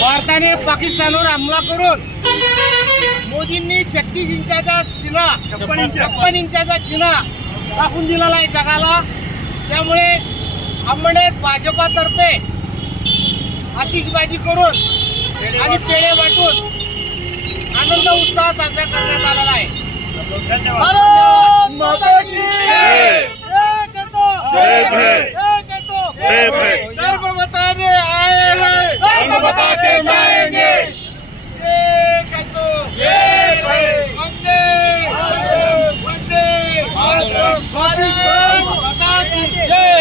भारताने पाकिस्तानवर हमला करून मोदींनी 36 इंचाचा सीना 56 इंचाचा सीना टाकून दिलेला आहे जगाला। त्यामुळे आम्ही भाजपातर्फे आतिषबाजी करून आणि पेढे वाटून आनंद उत्साह साजरा करण्यात आलेला आहे। भारत माता की जय। धर्म बताने आए हैं, धर्म बता के जाएंगे। वंदे वंदे भारत माता की जय।